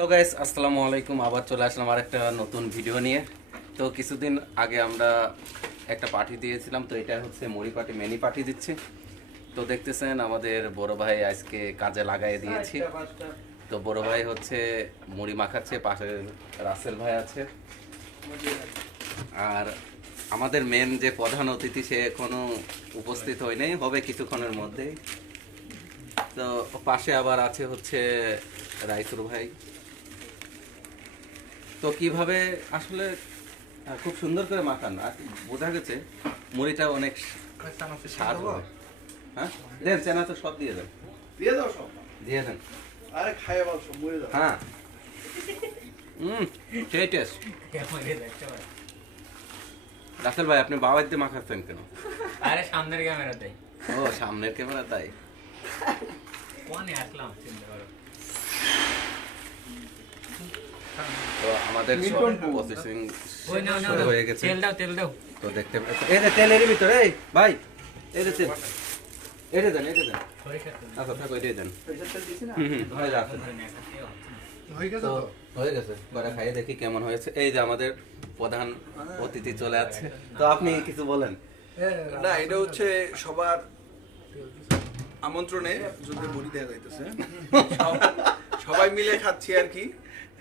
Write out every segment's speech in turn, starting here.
Hello guys, আসসালামু আলাইকুম। আবার চলে আসলাম আরেকটা নতুন ভিডিও নিয়ে। তো কিছুদিন আগে আমরা একটা পার্টি দিয়েছিলাম, তো এটা হচ্ছে মুড়ি পার্টি, মেনি পার্টি দিচ্ছি। তো দেখতেছেন আমাদের বড় ভাই আজকে কাজে লাগাই দিয়েছি। তো বড় ভাই হচ্ছে মুড়ি মাখাচ্ছে, পাশে রাসেল ভাই আছে। আর আমাদের মেন যে প্রধান অতিথি সে এখনো উপস্থিত হয় নাই, হবে কিছুক্ষণের মধ্যেই। তো পাশে আবার আছে হচ্ছে রাইসুর ভাই। তো কিভাবে আসলে খুব সুন্দর করে মাখান, আর বোঝা গেছে মুড়িটা অনেক স্বাদ হবে। হ্যাঁ, দেন চেনা তো সব দিয়ে দেন, দিয়ে দাও সব, দিয়ে দেন। আরে খাইয়ে বল সব মরে দাও। হ্যাঁ, সেই টেস্ট। রাসেল ভাই, আপনি বাবার দিয়ে মাখাচ্ছেন কেন? আরে সামনের ক্যামেরাতেই। ও, সামনের ক্যামেরা, তাই? কোনে আসলাম চিন্তা করো। তো আমাদের প্রসেসিং ওই নাও নাও হয়ে গেছে। তেল দাও। তো দেখতে এই যে তেলের ভিতরে, এই ভাই, এই যে তেল, এটা দেন, এটা দেন। সরিষার তেল। আচ্ছা, থাকো, এটাই দেন। পয়সা তেল দিছি না? হয়ে যাচ্ছে। হয়ে গেছে তো তো? হয়ে গেছে, করে খাইয়ে দেখি কেমন হয়েছে। এই যে আমাদের প্রধান অতিথি চলে আসছে, তো আপনি কিছু বলেন। না, এটা হচ্ছে সবার আমন্ত্রণে যদি মুড়ি দেওয়া যাইতেছে। সবাই মিলে খাচ্ছি আর কি,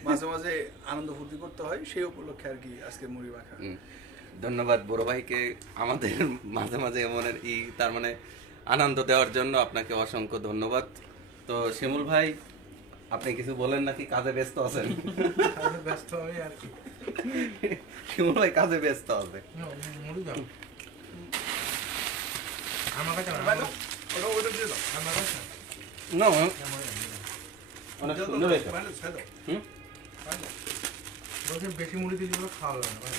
মাঝে মাঝে আনন্দ ফুর্তি করতে হয়, সেই উপলক্ষে আর কি আজকে মুড়ি মাখা। ধন্যবাদ বড় ভাইকে আমাদের মাঝে মাঝে এমনের তার মানে আনন্দ দেওয়ার জন্য আপনাকে অসংখ্য ধন্যবাদ। তো শিমুল ভাই, আপনি কিছু বলেন নাকি কাজে ব্যস্ত আছেন? ব্যস্ত আমি আর কি। শিমুল ভাই কাজে ব্যস্ত আছে। মুড়ি দাও আমার কাছে, ওটা ওটা দিয়ে দাও আমার কাছে। না, অনেক সুন্দর হয়েছে। হুম, বলছেন বেশি মুড়ি দিলে খাওয়া যাবে না ভাই।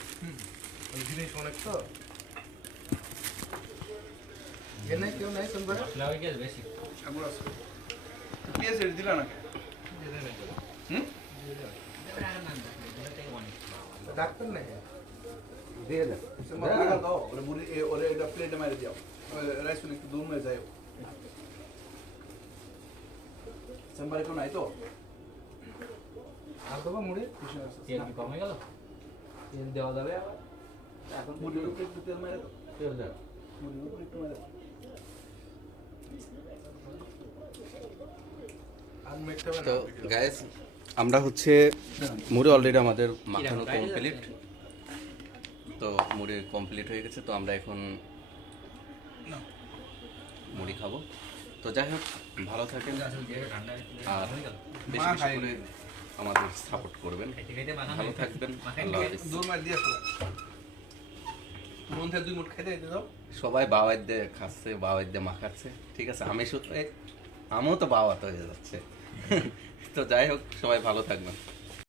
ওই জিনিস অনেক তো এ নাই, কেউ নাই শুনবে না। মশলা হয়ে গেছে বেশি। সাগর আছে, পেঁয়াজ এর দিলা না? হুম, ডাক্তার নাই দিয়ে দেন। লাগা দাও ওরে মুড়ি, ওরে এটা প্লেটে মেরে দাও। রাইস একটু দূর হয়ে যায়। চেম্বারে কেউ নাই তো? আর দেবো মুড়ি তেল কি কম হয়ে গেল? তেল দেওয়া যাবে আবার? এখন মুড়ির উপরে একটু তেল মেরে দাও। তেল দেন। মুড়ির উপরে একটু মেরে দাও। আর মেখতে হবে তো না। গাইস, আমরা হচ্ছে মুড়ি অলরেডি আমাদের মাখানো কমপ্লিট। তো মুড়ি কমপ্লিট হয়ে গেছে, তো আমরা এখন মুড়ি খাবো। তো যাই হোক, ভালো থাকেন আর বেশি বেশি করে আমাদের সাপোর্ট করবেন। ভালো থাকবেন, আল্লাহ হাফিজ। দূর মার দিয়ে আসো। মন থেকে 2 মুঠ খেতে দিতে দাও। সবাই বাওয়াত দিয়ে খাচ্ছে, বাওয়াত দিয়ে মাখাচ্ছে, ঠিক আছে। আমি শুধু আমিও তো বাওয়াত হয়ে যাচ্ছে। তো যাই হোক, সবাই ভালো থাকবেন।